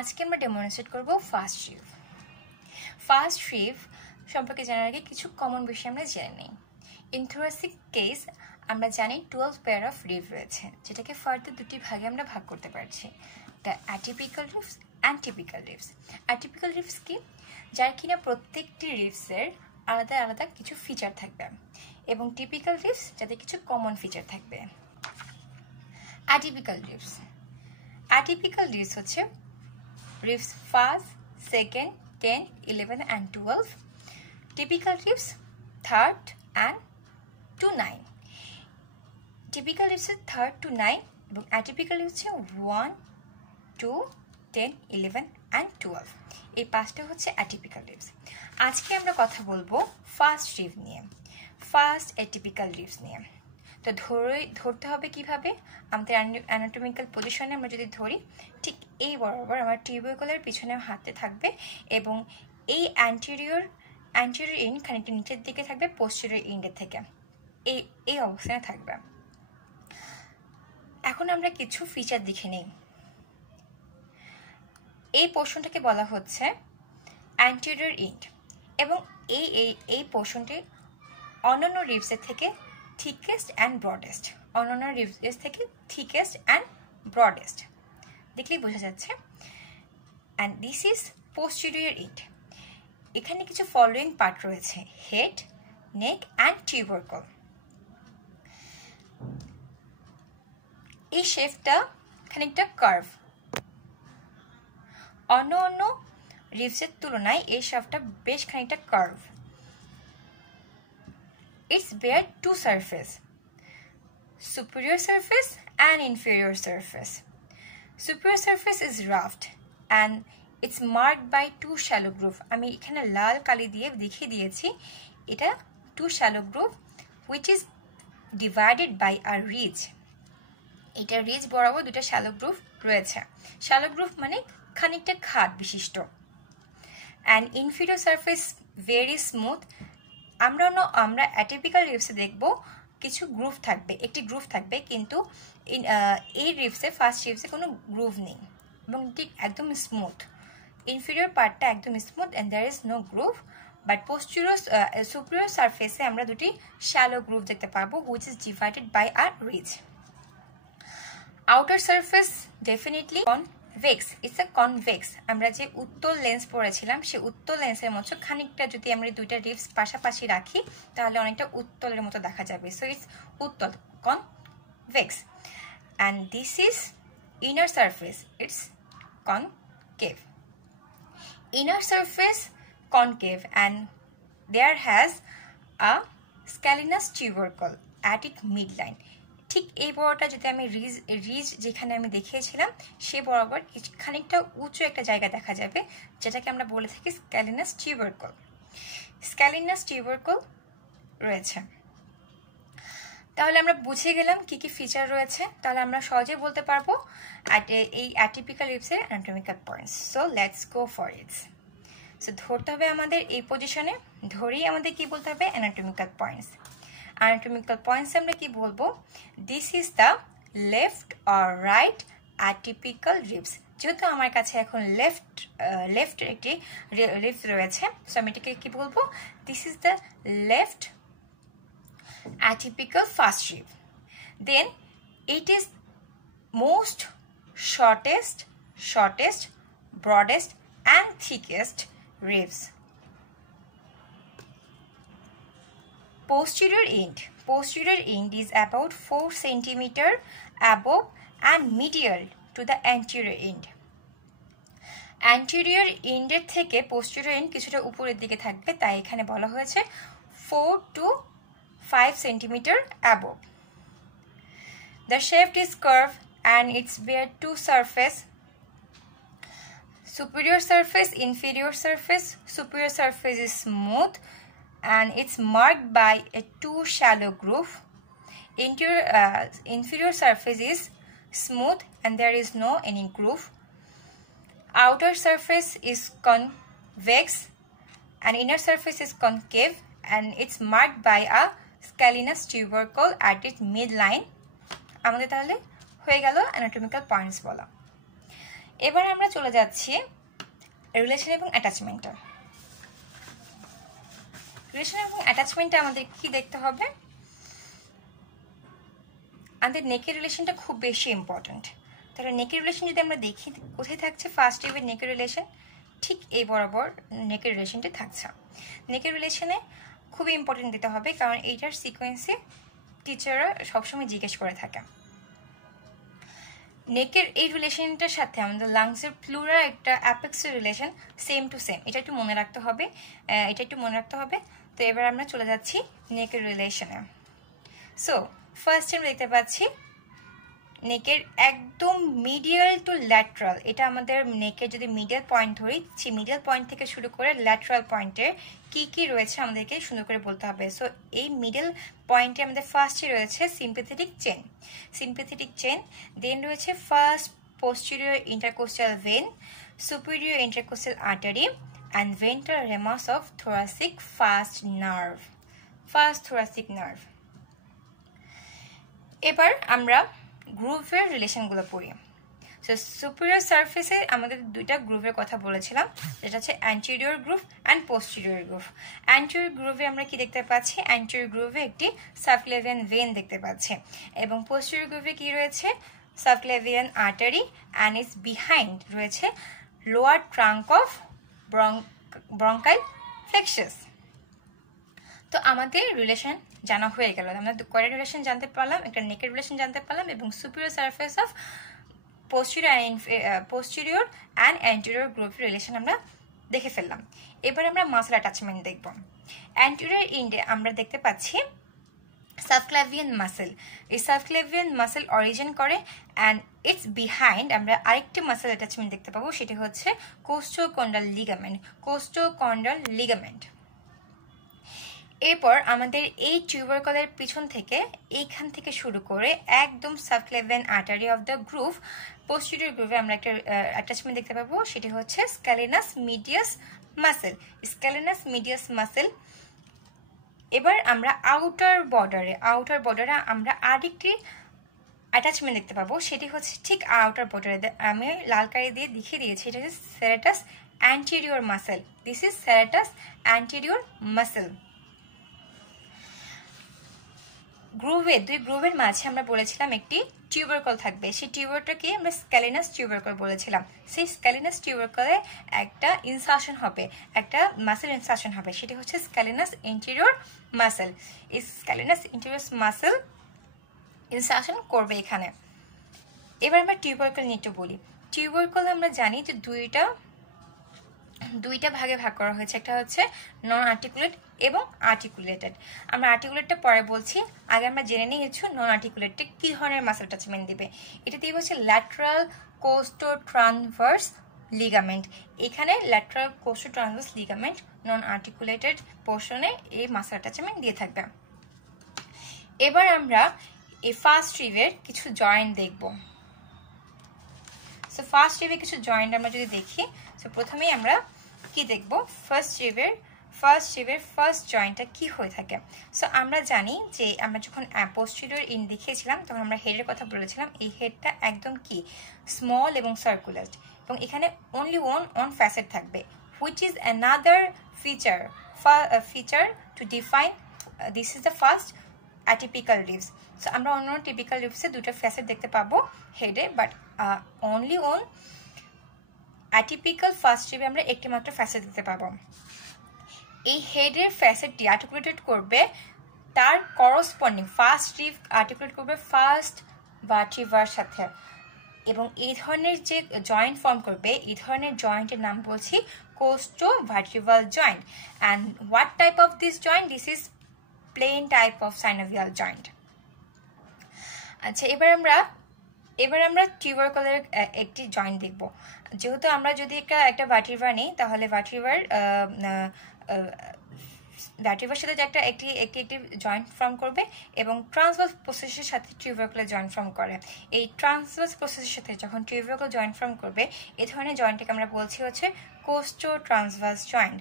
আজকে আমরা ডেমনস্ট্রেট করব ফার্স্ট রিভ। ফার্স্ট রিভ সম্পর্কে জানার আগে কিছু কমন বিষয় আমরা জেনে নিই। ইন থোরাসিক কেস আমরা জানি 12 পেয়ার অফ রিভ রয়েছে, যেটাকে ফার্দার দুটি ভাগে আমরা ভাগ করতে পারছি, the atypical Reeves and typical Reeves. Atypical Reeves কি? যার কিনা প্রত্যেকটি রিভসের আলাদা আলাদা কিছু ফিচার থাকবে, এবং টিপিক্যাল রিভস যাতে কিছু কমন ফিচার থাকবে। অ্যাটিপিক্যাল রিভস হচ্ছে Reeves 1st, 2nd, 10, 11 and 12. Typical ribs 3rd and to 9. Typical ribs 3rd to 9 এবং atypical ribs 1, 2, 10, 11 and 12. এই পাঁচটা হচ্ছে atypical ribs। আজকে আমরা কথা বলবো ফার্স্ট রিভ নিয়ে, ফার্স্ট অ্যাটিপিক্যাল রিভস নিয়ে। তো ধরতে হবে কিভাবে? আমাদের অ্যানাটমিক্যাল পজিশনে আমরা যদি ধরি, ঠিক এই বরাবর আমার টিউবিকুলার পিছনে হাতে থাকবে এবং এই অ্যান্টেরিয়র এন্ড খানিকটা নিচের দিকে থাকবে পোস্টেরিয়র এন্ডের থেকে, এই অবস্থানে থাকবে। এখন আমরা কিছু ফিচার দেখে নেই। এই পোর্শনটাকে বলা হচ্ছে অ্যান্টেরিয়র এন্ড, এবং এই পোর্শনটি অন্যান্য রিভসের থেকে থিকেস্ট অ্যান্ড ব্রডেস্ট, অন্যান্য রিভস থেকে থিকেস্ট অ্যান্ড ব্রডেস্ট, দেখলেই বোঝা যাচ্ছে। And this is posterior end. এখানে কিছু ফলোইং পার্ট রয়েছে: হেড, নেক অ্যান্ড টিউবারকল। এই শেপটা খানিকটা কার্ভ, অন্য রিভসের তুলনায় এই শেপটা বেশ খানিকটা curve. It's bear two surface, superior surface and inferior surface. Superior surface is roughed and it's marked by two shallow groove. আমি এখানে লাল কালি দিয়ে দেখিয়ে দিয়েছি, এটা two shallow groove which is divided by a ridge. এটা রিজ বরাবর দুটো shallow গ্রুভ রয়েছে। শ্যালো গ্রুভ মানে খানিকটা খাদ বিশিষ্ট। and inferior surface very smooth. আমরা অ্যাটিপিক্যাল রিভসে দেখব কিছু গ্রুভ থাকবে, একটি গ্রুভ থাকবে, কিন্তু এই রিভসে ফার্স্ট রিভসে কোনো গ্রুভ নেই এবং ঠিক একদম স্মুথ। ইনফিরিয়র পার্টটা একদম smooth and there is no groove, but superior সারফেসে আমরা দুটি শ্যালো গ্রুভ দেখতে পাবো, which is divided by a ridge. Outer surface definitely convex, it's a convex. আমরা যে উত্তল লেন্স পড়েছিলাম, সেই উত্তল লেন্সের মতো খানিকটা যদি আমরা দুইটা রিভস পাশাপাশি রাখি তাহলে অনেকটা উত্তলের মতো দেখা যাবে। সো ইটস উত্তল, convex. And this is inner surface, it's concave. Inner surface concave and there has a scalenus tubercle at it mid line. ঠিক এই বড়টা যদি আমি রিজ যেখানে আমি দেখিয়েছিলাম সে বরাবর খানিকটা উঁচু একটা জায়গা দেখা যাবে, যেটাকে আমরা বলে থাকি স্ক্যালিনাস টিউবারকল। স্ক্যালিনাস টিউবারকল রয়েছে। তাহলে আমরা বুঝে গেলাম কি কি ফিচার রয়েছে। তাহলে আমরা সহজে বলতে পারবো এই অ্যাটিপিক্যাল রিভসের anatomical points. So let's go for its. So ধরতে হবে আমাদের এই পজিশনে, ধরেই আমাদের কি বলতে হবে? Anatomical points. অ্যানাটমিক্যাল পয়েন্টস আমরা কি বলবো? This is the left or right atypical Reeves. যেহেতু আমার কাছে এখন লেফট একটি রিভস রয়েছে, সো আমি এটাকে কি বলবো? This is the left atypical first rib. Then it is most shortest, broadest and thickest ribs. Posterior end is about 4 cm above and medial to the anterior end. Anterior end এর থেকে posterior end কিছুটা উপরের দিকে থাকবে, তাই এখানে বলা হয়েছে 4 to 5 cm above. The shaft is curved and it's bear two surface, superior surface, inferior surface. Superior surface is smooth and it's marked by a two shallow groove. Inferior surface is smooth and there is no any groove. Outer surface is convex and inner surface is concave and it's marked by a scalene tubercle at its midline. আমাদের তাহলে হয়ে গেল anatomical points বলা। এবার আমরা চলে যাচ্ছি relation এবং অ্যাটাচমেন্টে। রিলেশন এবং অ্যাটাচমেন্টে আমাদের কি দেখতে হবে? আমাদের নেকের রিলেশনটা খুব বেশি ইম্পর্ট্যান্ট। তাহলে নেকের রিলেশন যদি আমরা দেখি, কোথায় থাকছে ফার্স্ট রিভের নেকের রিলেশন? ঠিক এই বরাবর নেকের রিলেশনটি থাকছে। নেকের রিলেশনে খুবই ইম্পর্টেন্ট দিতে হবে, কারণ এইটার সিকোয়েন্সে টিচাররা সবসময় জিজ্ঞেস করে থাকে। নেকের এই রিলেশনটার সাথে আমাদের লাংসের প্লুরাল একটা অ্যাপেক্সের রিলেশন সেম টু সেম, এটা একটু মনে রাখতে হবে। তো এবার আমরা চলে যাচ্ছি নেকের রিলেশনে। সো ফার্স্ট আমরা দেখতে পাচ্ছি নেকের একদম মিডিয়াল টু ল্যাটারাল, এটা আমাদের নেকের যদি মিডিয়াল পয়েন্ট ধরি, সেই মিডিয়াল পয়েন্ট থেকে শুরু করে ল্যাটারাল পয়েন্টের কি রয়েছে আমাদেরকে সুন্দর করে বলতে হবে। সো এই মিডল পয়েন্টে আমাদের ফার্স্টে রয়েছে সিম্প্যাথেটিক চেন, দেন রয়েছে first posterior intercostal vein, superior intercostal artery and ventral ramus of thoracic first thoracic nerve. এবার আমরা গ্রুভের রিলেশনগুলো পড়ি। সো সুপিরিয়র সারফেসে আমাদের দুইটা গ্রুভের কথা বলেছিলাম, যেটা হচ্ছে anterior groove and posterior groove. Anterior গ্রুভে আমরা কি দেখতে পাচ্ছি? অ্যান্টেরিয়র গ্রুভে একটি সাবক্লেভিয়ান ভেন দেখতে পাচ্ছি, এবং পোস্টেরিয়র গ্রুভে কি রয়েছে? Subclavian artery and it's behind রয়েছে লোয়ার ট্রাঙ্ক অফ ব্রঙ্কাইল প্লেক্সাস। তো আমাদের রিলেশন জানা হয়ে গেল, আমরা কয়টা রিলেশন জানতে পারলাম, একটা নেকের রিলেশন জানতে পারলাম, এবং superior surface of posterior and anterior গ্রুভের রিলেশন আমরা দেখে ফেললাম। এবার আমরা মাসল অ্যাটাচমেন্ট দেখব। অ্যান্টেরিয়র এন্ডে আমরা দেখতে পাচ্ছি সাবক্লেভিয়ান মাসেল। এই সাবক্লেভিয়ান মাসেল অরিজিন করে অ্যান্ড ইটস বিহাইন্ড আমরা আরেকটি মাসেল অ্যাটাচমেন্ট দেখতে পাবো, সেটি হচ্ছে কোস্টোকন্ডাল লিগামেন্ট। এরপর আমাদের এই টিউবারকলের পিছন থেকে, এইখান থেকে শুরু করে একদম subclavian artery of the groove, posterior গ্রুভে আমরা একটা অ্যাটাচমেন্ট দেখতে পাবো, সেটি হচ্ছে স্ক্যালিনাস মিডিয়াস মাসেল। এবার আমরা আউটার বর্ডারে আমরা আরেকটি অ্যাটাচমেন্ট দেখতে পাবো, সেটি হচ্ছে ঠিক আউটার বর্ডারে, আমি লাল কালি দিয়ে দেখিয়ে দিয়েছি, এটা হচ্ছে serratus anterior muscle. This is serratus anterior muscle. দুই গ্রুভের মাঝে আমরা বলেছিলাম একটি টিউবারকল থাকবে, সেই টিউবারটাকে আমরা স্ক্যালিনাস টিউবারকল বলেছিলাম। সেই স্ক্যালিনাস টিউবারকলে একটা ইনসার্শন হবে, একটা মাসেল ইনসার্শন হবে, সেটি হচ্ছে স্ক্যালিনাস ইন্টেরিয়র মাসেল। এই স্ক্যালিনাস ইন্টেরিয়র মাসেল ইনসার্শন করবে এখানে। এবার আমরা টিউবারকল নিয়ে একটু বলি। টিউবারকল আমরা জানি যে দুইটা ভাগে ভাগ করা হয়েছে, একটা হচ্ছে নন আর্টিকুলেট এবং আর্টিকুলেটেড। আমরা আর্টিকুলেটটা পরে বলছি, আগে আমরা জেনে নিই হচ্ছে নন আর্টিকুলেটে কি ধরনের মাসেল অ্যাটাচমেন্ট দিবে। এটা দিয়ে হচ্ছে ল্যাটারাল কোস্টোট্রান্সভার্স লিগামেন্ট। এখানে ল্যাটারাল কোস্টোট্রান্সভার্স লিগামেন্ট নন আর্টিকুলেটেড পোর্শনে এই মাসেল অ্যাটাচমেন্ট দিয়ে থাকবে। এবার আমরা এই ফার্স্ট রিভের কিছু জয়েন্ট দেখব। সো ফার্স্ট রিভে কিছু জয়েন্ট আমরা যদি দেখি, সো প্রথমেই আমরা কি দেখব? ফার্স্ট রিভের ফার্স্ট জয়েন্টটা কি হয়ে থাকে। সো আমরা জানি যে আমরা যখন পোস্টেরিয়র ইন দেখিয়েছিলাম তখন আমরা হেডের কথা বলেছিলাম, এই হেডটা একদম কি স্মল এবং সার্কুলার, এবং এখানে অনলি ওয়ান ফ্যাসেট থাকবে, which is another feature to define this is the first atypical ribs. So আমরা অন্য টিপিক্যাল রিবসে দুটো ফ্যাসেট দেখতে পাবো হেডে, but only one atypical first রিবে আমরা একটি মাত্র ফ্যাসেট দেখতে পাবো। এই হেডের ফ্যাসেটটি আর্টিকুলেটেড করবে তার করসপন্ডিং ফার্স্ট রিব আর্টিকুলেট করবে ফার্স্ট ভার্টিব্রার সাথে, এবং এই ধরনের যে জয়েন্ট ফর্ম করবে, এই ধরনের জয়েন্টের নাম বলছি costovertebral joint. And what type of this joint? This is plane type of synovial joint. আচ্ছা, এবার আমরা টিউবারকলের একটি জয়েন্ট দেখব। যেহেতু আমরা যদি একটা ভার্টিব্রা নিই, তাহলে ভার্টিব্রার সাথে যে একটি জয়েন্ট ফর্ম করবে, এবং ট্রান্সভার্স প্রসেসের সাথে টিউবারকলের জয়েন্ট ফর্ম করে। এই ট্রান্সভার্স প্রসেসের সাথে যখন টিউবারকল জয়েন্ট ফর্ম করবে, এই ধরনের জয়েন্টকে আমরা বলছি হচ্ছে costotransverse joint.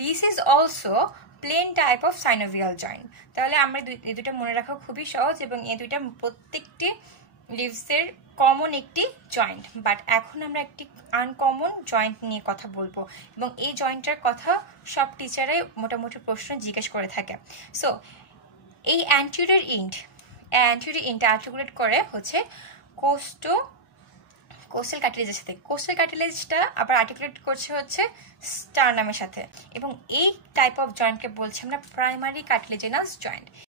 This is also plane type of synovial joint. তাহলে আমরা এই দুটা মনে রাখা খুবই সহজ, এবং এই দুইটা প্রত্যেকটি লিভসের কমন একটি জয়েন্ট, বাট এখন আমরা একটি আনকমন জয়েন্ট নিয়ে কথা বলবো এবং এই জয়েন্টটার কথা সব টিচারাই মোটামুটি প্রশ্ন জিজ্ঞেস করে থাকে। সো এই অ্যান্টেরিয়র ইন্টটা আর্টিকুলেট করে হচ্ছে কোস্টাল কার্টিলেজের সাথে। কোস্টাল কার্টিলেজটা আবার আর্টিকুলেট করছে হচ্ছে স্টারনামের সাথে, এবং এই টাইপ অফ জয়েন্টকে বলছি আমরা প্রাইমারি কার্টিলেজিনাস জয়েন্ট।